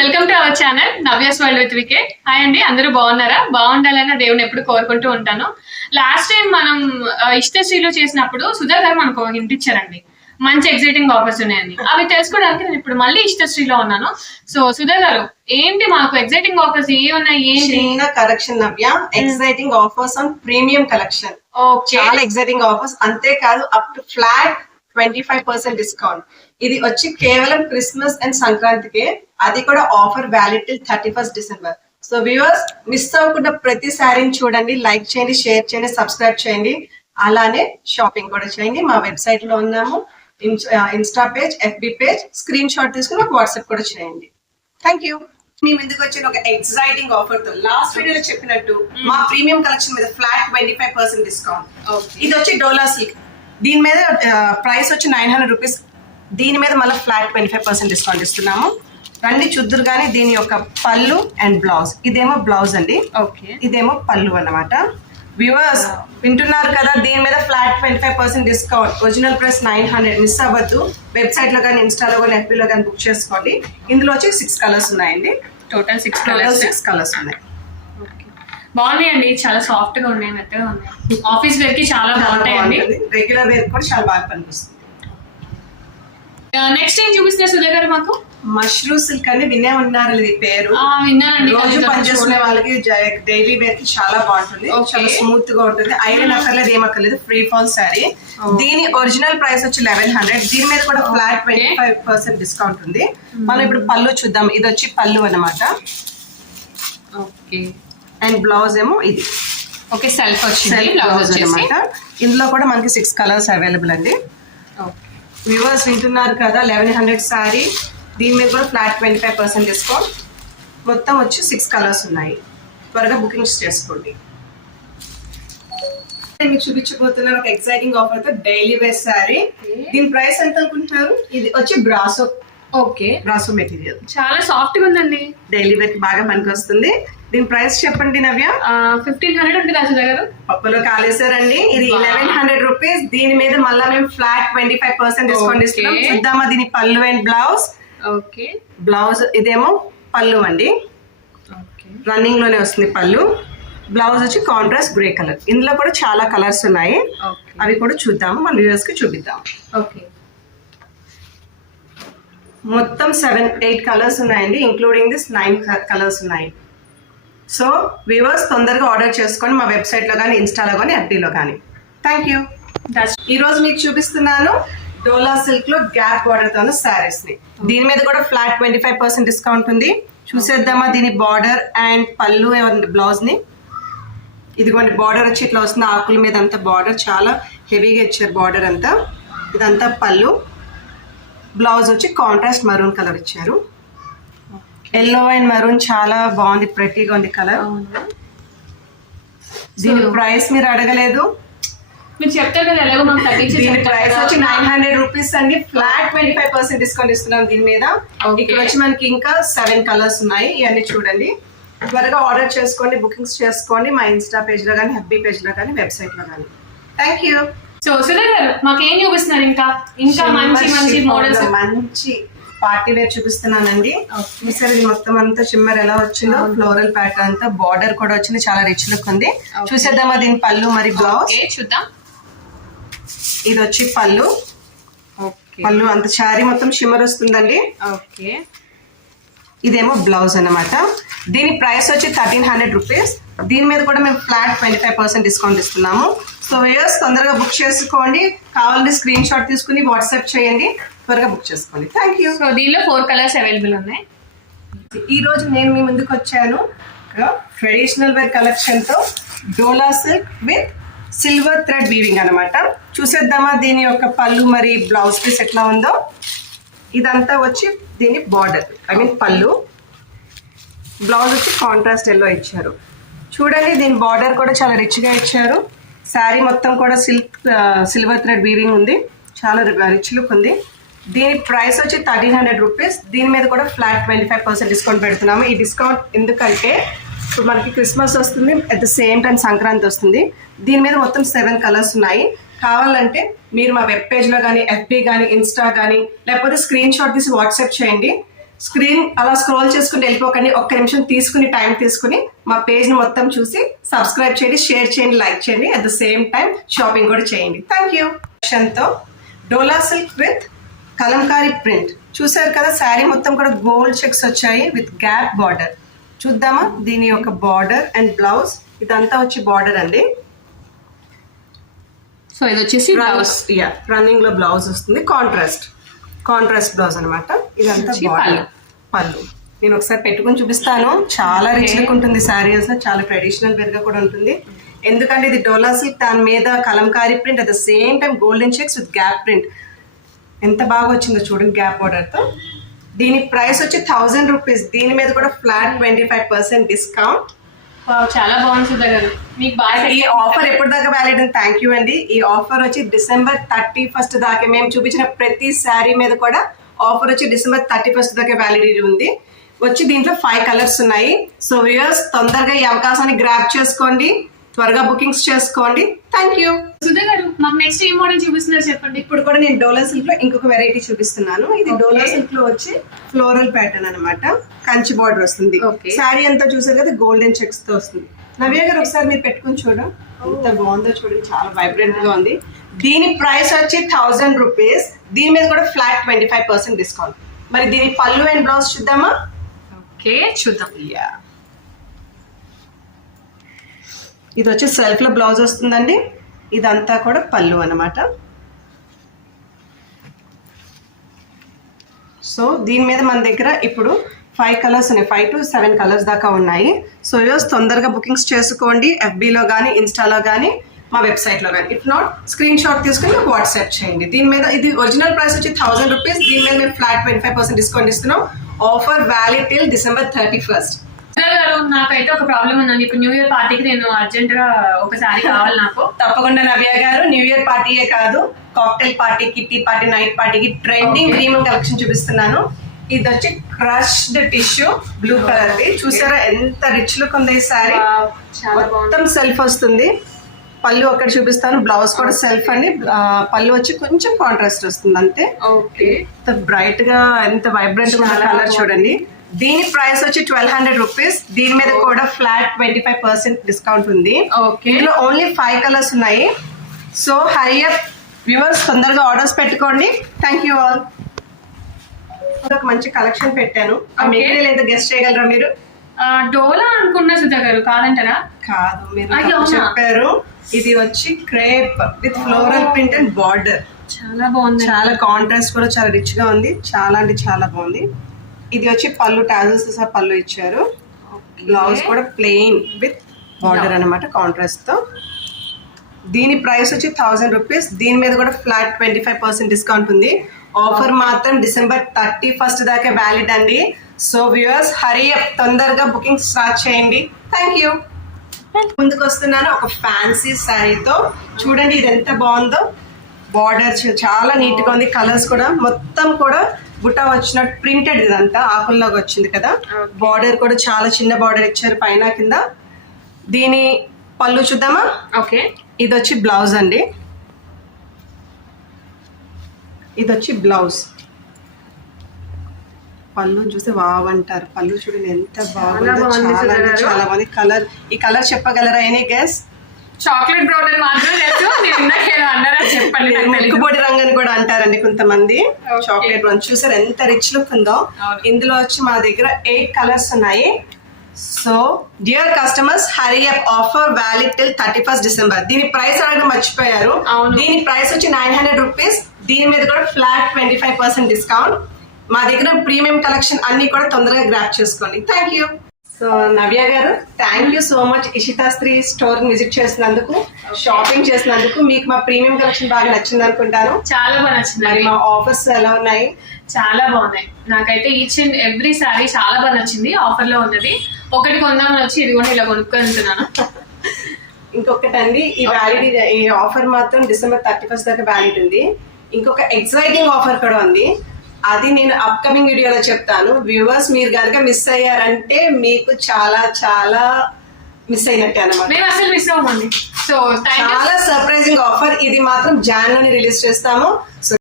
Welcome to our channel Navya's world with VK. Hi అండి, అందరూ బాగున్నారా? బాగుండాలని దేవుని ఎప్పుడు కోరుకుంటూ ఉంటాను. లాస్ట్ టైం మనం ఇష్టశ్రీలో చేసినప్పుడు సుధా గారు మనకు ఒక హింట్ ఇచ్చారండి, మంచి ఎగ్జైటింగ్ ఆఫర్స్ ఉన్నాయని. అవి తెలుసుకోవడానికి నేను ఇప్పుడు మళ్ళీ ఇష్టశ్రీలో ఉన్నాను. సో సుధా గారు, ఏంటి మాకు ఎగ్జైటింగ్ ఆఫర్స్ ఏ ఉన్నాయి? ఏంటి collection Navya? Exciting offers on premium collection. చాలా ఎగ్జైటింగ్ ఆఫర్స్. అంతేకాదు అప్ టు ఫ్లాట్ 25% డిస్కౌంట్. ఇది వచ్చి కేవలం క్రిస్మస్ అండ్ సంక్రాంతికే, అది కూడా offer valid till 31st December. So viewers, miss అవ్వకుండా ప్రతి సారీని చూడండి, లైక్ చేయండి, షేర్ చేయండి, సబ్స్క్రైబ్ చేయండి, అలానే షాపింగ్ కూడా చేయండి. మా వెబ్సైట్ లో ఉన్నాము, Insta page, FB page, screen shot తీసుకుని ఒక వాట్సాప్ కూడా చేయండి. Thank you. మేము ఎందుకు వచ్చిన ఒక ఎక్సైటింగ్ ఆఫర్ తో, లాస్ట్ వీడియోలో చెప్పినట్టు మా ప్రీమియం కలెక్షన్ మీద ఫ్లాట్ 25% డిస్కౌంట్. ఇది వచ్చి డోలా సిల్క్. దీని మీద ప్రైస్ వచ్చి 900 రూపీస్. దీని మీద మళ్ళీ ఫ్లాట్ 25% డిస్కౌంట్ ఇస్తున్నాము. రండి చూద్దురు కానీ దీని యొక్క పళ్ళు అండ్ బ్లౌజ్. ఇదేమో బ్లౌజ్ అండి, ఇదేమో పళ్ళు అన్నమాట. వ్యూవర్స్ వింటున్నారు కదా, దీని మీద flat 25% discount. Original price 900. Miss అవ్వద్దు. వెబ్సైట్ లో కానీ, ఇన్స్టాలో కానీ, FB లో కానీ బుక్ చేసుకోండి. ఇందులో వచ్చి 6 కలర్స్ ఉన్నాయండి. టోటల్ 6 కలర్స్ ఉన్నాయి. బాగున్నాయండి, చాలా సాఫ్ట్ గా ఉన్నాయి, మెత్తగా ఉన్నాయి. ఆఫీస్ వేర్ కి చాలా బాగుంటాయండి. రెగ్యులర్ వేర్ కూడా చాలా బాగా పనిపిస్తుంది. నెక్స్ట్ ఏం చూపిస్తున్నారు సుధా గారు మాకు? మష్రూమ్ సిల్క్ అని వినే ఉన్నారు, ఇది పేరు. విన్నానండి. రోజు పనిచేసుకునే వాళ్ళకి డైలీ వేర్ కి చాలా బాగుంటుంది, చాలా స్మూత్ గా ఉంటుంది. ఐరన్ అక్కర్లేదు, ఏం అక్కర్లేదు, ఫ్రీ ఫాల్ శారీ. దీని ఒరిజినల్ ప్రైస్ వచ్చి 1100. దీని మీద కూడా ఫ్లాట్ 25% డిస్కౌంట్ ఉంది. మనం ఇప్పుడు పళ్ళు చూద్దాం. ఇది వచ్చి పళ్ళు అన్నమాట. ఓకే. అండ్ బ్లౌజ్ ఏమో ఇది. ఓకే, సెల్ఫ్ వచ్చింది బ్లౌజ్ అన్నమాట. ఇందులో కూడా మనకి 6 కలర్స్ అవైలబుల్ అండి. వ్యూవర్స్ వింటున్నారు కదా, 1100 శారీ. దీని మీద కూడా ఫ్లాట్ 25% డిస్కౌంట్. మొత్తం వచ్చి 6 కలర్స్ ఉన్నాయి. త్వరగా బుకింగ్స్ చేసుకోండి. మీకు చూపించబోతున్నాను ఒక ఎక్సైటింగ్ ఆఫర్ తో డైలీ వేర్ శారీ. దీని ప్రైస్ ఎంత అనుకుంటున్నారు? ఇది వచ్చి బ్రాసో. ఓకే, బ్రాసో మెటీరియల్ చాలా సాఫ్ట్ గా ఉందండి, డైలీ వేర్ కి బాగా పనికి వస్తుంది. దీని ప్రైస్ చెప్పండి నవ్య. 1500 ఉంటుంది సుధా గారు. పప్పులో కాలేసారండి. ఇది 1100 రూపీస్. దీని మీద మళ్ళీ మేము ఫ్లాట్ 25% డిస్కౌంట్ ఇస్తున్నాం. చూద్దామా దీని పళ్ళు అండ్ బ్లౌజ్. ఓకే, బ్లౌజ్ ఇదేమో పళ్ళు అండి, రన్నింగ్ లోనే వస్తుంది పళ్ళు. బ్లౌజ్ వచ్చి కాంట్రాస్ట్ గ్రే కలర్. ఇందులో కూడా చాలా కలర్స్ ఉన్నాయి, అవి కూడా చూద్దాము, మన వ్యూవర్స్ కి చూపిద్దాం. ఓకే, మొత్తం 7-8 కలర్స్ ఉన్నాయండి, ఇంక్లూడింగ్ దిస్ 9 కలర్స్ ఉన్నాయి. సో వ్యూవర్స్ తొందరగా ఆర్డర్ చేసుకోండి, మా వెబ్సైట్ లో కానీ, ఇన్స్టాలో కానీ, FB లో కానీ. Thank you. ఈ రోజు మీకు చూపిస్తున్నాను డోలా సిల్క్ లో గ్యాప్ బార్డర్ తో శారీస్ ని. దీని మీద కూడా ఫ్లాట్ 25% డిస్కౌంట్ ఉంది. చూసేద్దామా దీని బార్డర్ అండ్ పళ్ళు బ్లౌజ్ ని. ఇదిగోండి బార్డర్ వచ్చి ఇట్లా వస్తుంది, ఆకుల మీద అంతా బార్డర్ చాలా హెవీగా ఇచ్చారు. బార్డర్ అంతా ఇదంతా పళ్ళు. బ్లౌజ్ వచ్చి కాంట్రాస్ట్ మరూన్ కలర్ ఇచ్చారు. ఎల్లో అండ్ మరూన్ చాలా బాగుంది, ప్రెటీగా ఉంది కలర్. దీని ప్రైస్ మీరు అడగలేదు, మీరు చెప్తారు కదా ఎలాగో మనం తగ్గించి. దీని ప్రైస్ వచ్చి 900 రూపీస్ అండి. ఫ్లాట్ 25% డిస్కౌంట్ ఇస్తున్నాం దీని మీద. ఇక్కడ వచ్చి మనకి ఇంకా 7 కలర్స్ ఉన్నాయి. ఇవన్నీ చూడండి, త్వరగా ఆర్డర్ చేసుకోండి, బుకింగ్స్ చేసుకోండి, మా ఇన్స్టా పేజ్ లో కానీ, FB పేజ్ లో కానీ, వెబ్సైట్ లో కానీ. Thank you. సో సుధా గారు మాకు ఏం చూపిస్తున్నారు? ఇంకా మంచి మంచి మోడల్స్, మంచి పార్టీ వేర్ చూపిస్తున్నానండి. చూసారు ఇది మొత్తం అంతా షిమ్మర్ ఎలా వచ్చిందో, ఫ్లోరల్ ప్యాటర్న్ అంతా, బార్డర్ కూడా వచ్చింది, చాలా రిచ్ లుక్ ఉంది. చూసేద్దామా దీని పళ్ళు మరి బ్లౌజ్. చూద్దాం. ఇది వచ్చి పళ్ళు. పళ్ళు అంత శారీ మొత్తం షిమ్మర్ వస్తుందండి. ఓకే, ఇదేమో బ్లౌజ్ అన్నమాట. దీని ప్రైస్ వచ్చి 1300 రూపీస్. దీని మీద కూడా మేము ఫ్లాట్ 25% డిస్కౌంట్ ఇస్తున్నాము. సో వ్యూవర్స్ తొందరగా బుక్ చేసుకోండి, కావాలంటే స్క్రీన్ షాట్ తీసుకుని వాట్సాప్ చేయండి, త్వరగా బుక్ చేసుకోండి. Thank you. సో దీనిలో 4 కలర్స్ అవైలబుల్ ఉన్నాయి. ఈ రోజు నేను మీ ముందుకు వచ్చాను ట్రెడిషనల్ వేర్ కలెక్షన్ తో Dola silk with silver thread weaving అనమాట. చూసేద్దామా దీని యొక్క పళ్ళు మరి బ్లౌజ్ పీస్ ఎట్లా ఉందో. ఇదంతా వచ్చి దీని బార్డర్, ఐ మీన్ పళ్ళు. బ్లౌజ్ వచ్చి కాంట్రాస్ట్ ఎల్లో ఇచ్చారు. చూడండి దీని బార్డర్ కూడా చాలా రిచ్ గా ఇచ్చారు. శారీ మొత్తం కూడా సిల్వర్ థ్రెడ్ వీవింగ్ ఉంది, చాలా రిచ్ లుక్ ఉంది. దీని ప్రైస్ వచ్చి 1300 రూపీస్. దీని మీద కూడా ఫ్లాట్ 25% డిస్కౌంట్ పెడుతున్నాము. ఈ డిస్కౌంట్ ఎందుకంటే ఇప్పుడు మనకి క్రిస్మస్ వస్తుంది, at the same time Sankranti వస్తుంది. దీని మీద మొత్తం 7 కలర్స్ ఉన్నాయి. కావాలంటే మీరు మా వెబ్ పేజ్లో కానీ, FB కానీ, ఇన్స్టా కానీ, లేకపోతే స్క్రీన్ షాట్ తీసి వాట్సాప్ చేయండి. స్క్రీన్ అలా స్క్రోల్ చేసుకుని వెళ్ళిపోకండి, ఒక్క నిమిషం తీసుకుని టైం తీసుకుని మా పేజ్ ని మొత్తం చూసి సబ్స్క్రైబ్ చేయండి, షేర్ చేయండి, లైక్ చేయండి, at the same time shopping కూడా చేయండి. Thank you. తో Dola silk with Kalamkari print చూసారు కదా, శారీ మొత్తం కూడా గోల్డ్ చెక్స్ వచ్చాయి విత్ గ్యాప్ బార్డర్. చూద్దామా దీని యొక్క బార్డర్ అండ్ బ్లౌజ్, ఇదంతా వచ్చి బార్డర్ అండి. సో ఇది వచ్చేసి బ్లౌజ్, రన్నింగ్ లో బ్లౌజ్ వస్తుంది, కాంట్రాస్ట్ బ్లౌజ్ అనమాట. ఇదంతా బార్డర్, పళ్ళు. నేను ఒకసారి పెట్టుకుని చూపిస్తాను, చాలా రిచ్ లుక్ ఉంటుంది శారీ, అసలు చాలా ట్రెడిషనల్ వేర్ గా కూడా ఉంటుంది. ఎందుకంటే ఇది డోలా సిల్క్, దాని మీద Kalamkari print, at the same time golden checks with gap print. ఎంత బాగా వచ్చిందో చూడండి గ్యాప్ బార్డర్ తో. దీని ప్రైస్ వచ్చి 1000 రూపీస్. దీని మీద కూడా ఫ్లాట్ 25% డిస్కౌంట్. చాలా బాగుంది సుధా గారు, మీకు బాగా. ఈ ఆఫర్ ఎప్పుడు దాకా వ్యాలిడ్ అని థ్యాంక్ యూ అండి. ఈ ఆఫర్ వచ్చి December 31st దాకా, మేము చూపించిన ప్రతి శారీ మీద కూడా ఆఫర్ వచ్చి December 31st దాకా వ్యాలిడిటీ ఉంది. వచ్చి దీంట్లో 5 కలర్స్ ఉన్నాయి. సో వ్యూయర్స్ తొందరగా ఈ అవకాశాన్ని గ్రాబ్ చేసుకోండి, త్వరగా బుకింగ్స్ చేసుకోండి. Thank you. సుధా గారు మాకు నెక్స్ట్ ఏ మోడల్ చూపిస్తున్నారు చెప్పండి. ఇప్పుడు కూడా నేను డోలా సిల్క్ లో ఇంకొక వెరైటీ చూపిస్తున్నాను. ఇది డోలా సిల్క్ లో వచ్చి ఫ్లోరల్ ప్యాటర్న్ అన్నమాట, కంచి బార్డర్ వస్తుంది. శారీ అంతా చూసారు కదా, గోల్డెన్ చెక్స్ తో వస్తుంది. నవ్య గారు ఒకసారి మీరు పెట్టుకుని చూడండి, ఎంత బాగుందో చూడండి, చాలా వైబ్రెంట్ గా ఉంది. దీని ప్రైస్ వచ్చి 1000 రూపీస్. దీని మీద కూడా ఫ్లాట్ 25% డిస్కౌంట్. మరి దీని పళ్ళు అండ్ బ్లౌజ్ చూద్దామా? ఓకే చూద్దాం. ఇది వచ్చి సెల్ఫ్ లో బ్లౌజ్ వస్తుందండి, ఇదంతా కూడా పళ్ళు అన్నమాట. సో దీని మీద మన దగ్గర ఇప్పుడు 5 కలర్స్ ఉన్నాయి, 5 to 7 కలర్స్ దాకా ఉన్నాయి. సో యూస్ తొందరగా బుకింగ్స్ చేసుకోండి, FBలో కానీ ఇన్స్టాలో కానీ మా వెబ్సైట్లో కానీ. ఇఫ్ నాట్ స్క్రీన్ షాట్ తీసుకుని నాకు వాట్సాప్ చేయండి. దీని మీద ఇది ఒరిజినల్ ప్రైస్ వచ్చి 1000 రూపీస్. దీని మీద మేము ఫ్లాట్ 25% డిస్కౌంట్ ఇస్తున్నాం. Offer valid till December 31st. గారు నాకైతే ఒక ప్రాబ్లం ఉందండి. ఇప్పుడు న్యూ ఇయర్ పార్టీకి నేను అర్జెంట్ గా ఒకసారి కావాలి నాకు. తప్పకుండా నవ్య గారు, న్యూ ఇయర్ పార్టీయే కాదు, cocktail party, kitty party, night పార్టీకి ట్రెండింగ్ ప్రీమియం కలెక్షన్ చూపిస్తున్నాను. ఇది వచ్చి crushed tissue blue colour the. చూసారా ఎంత రిచ్ లుక్ ఉంది ఈ సారీ, మొత్తం సెల్ఫ్ వస్తుంది. పళ్ళు అక్కడ చూపిస్తాను, బ్లౌజ్ కూడా సెల్ఫ్ అండి. పళ్ళు వచ్చి కొంచెం కాంట్రాస్ట్ వస్తుంది అంతే. ఎంత బ్రైట్ గా, ఎంత వైబ్రెంట్ గా కలర్ చూడండి. దీని ప్రైస్ వచ్చి 1200 రూపీస్. దీని మీద కూడా ఫ్లాట్ 25% డిస్కౌంట్ ఉంది. ఇందులో ఓన్లీ 5 కలర్స్ ఉన్నాయి. సో హరీ అప్ వ్యూవర్స్, తొందరగా ఆర్డర్స్ పెట్టుకోండి. Thank you all. ఒక మంచి కలెక్షన్ పెట్టాను, ఆ మెటీరియల్ ఏదో గెస్ట్ చేయగలరా మీరు? డోలా అనుకున్నా సుధా గారు, కాదంటారా? కాదు, మీరు చెప్పారు. ఇది వచ్చి crepe with floral print and border. చాలా బాగుంది, చాలా కాంట్రాస్ట్ కూడా చాలా రిచ్ గా ఉంది, చాలా అంటే చాలా బాగుంది. ఇది వచ్చి పళ్ళు, టాజల్స్ తో పళ్ళు ఇచ్చారు. బ్లౌజ్ కూడా ప్లెయిన్ విత్ బార్డర్ అన్నమాట, కాంట్రాస్ట్ తో. దీని ప్రైస్ వచ్చి 1000 రూపీస్. దీని మీద కూడా ఫ్లాట్ 25% డిస్కౌంట్ ఉంది. ఆఫర్ మాత్రం December 31st దాకా వ్యాలిడ్ అండి. సో వ్యూయర్స్ హరీ అప్, తొందరగా బుకింగ్ స్టార్ట్ చేయండి. Thank you. ముందుకు వస్తున్నాను ఒక ఫ్యాన్సీ శారీతో. చూడండి ఇది ఎంత బాగుందో, బార్డర్ చాలా నీట్ గా ఉంది, కలర్స్ కూడా మొత్తం కూడా బుట్ట వచ్చినట్టు ప్రింటెడ్, ఇదంతా ఆకుల్లాగా వచ్చింది కదా. బార్డర్ కూడా చాలా చిన్న బార్డర్ ఇచ్చారు పైన కింద. దీని పళ్ళు చూద్దామా? ఓకే. ఇది వచ్చి బ్లౌజ్ అండి, ఇది వచ్చి బ్లౌజ్. పళ్ళు చూస్తే వావ్ అంటారు. పళ్ళు చూడండి ఎంత బాగుందో, చాలా అంటే చాలా బాగుంది. కలర్, ఈ కలర్ చెప్పగలరా? Any guess? చాక్లెట్ బ్రౌన్ అని మాత్రం చెప్పండి. ముక్కుబొడి రంగు అని కూడా అంటారండి కొంతమంది. చాక్లెట్ బ్రౌన్ చూసారు ఎంత రిచ్ లుక్ ఉందో. ఇందులో వచ్చి మా దగ్గర 8 కలర్స్ ఉన్నాయి. So dear customers, hurry up, offer valid till 31st December. దీని ప్రైస్ అడగడం మర్చిపోయారు. దీని ప్రైస్ వచ్చి 900 రూపీస్. దీని మీద కూడా ఫ్లాట్ 25% డిస్కౌంట్. మా దగ్గర ప్రీమియం కలెక్షన్ అన్ని కూడా తొందరగా గ్రాప్ చేసుకోండి. Thank you. సో నవ్య గారు, thank you so much Ishitashri store visit చేసినందుకు, షాపింగ్ చేసినందుకు. మీకు మా ప్రీమియం కలెక్షన్ బాగా నచ్చింది అనుకుంటాను. చాలా బాగా నచ్చింది. మరి మా ఆఫర్స్ ఎలా ఉన్నాయి? చాలా బాగున్నాయి. నాకైతే ఈచ్ అండ్ ఎవ్రీ సారీ చాలా బాగా నచ్చింది. ఆఫర్ లో ఉన్నది ఒకటి కొందామని వచ్చి ఇది కూడా ఇలా కొనుక్కుంటున్నాను. ఇంకొకటండి, ఈ వ్యాలిడ్, ఈ ఆఫర్ మాత్రం December 31st దాకా వ్యాలిడ్ ఉంది. ఇంకొక ఎక్సైటింగ్ ఆఫర్ కూడా ఉంది, అది నేను అప్కమింగ్ వీడియోలో చెప్తాను. వ్యూవర్స్ మీరు కనుక మిస్ అయ్యారంటే మీకు చాలా చాలా మిస్ అయినట్టే అనమాట. మేము అసలు మిస్ అవ్వమండి. సో చాలా సర్ప్రైజింగ్ ఆఫర్. ఇది మాత్రం జాన్ లోనే రిలీజ్ చేస్తాము. సో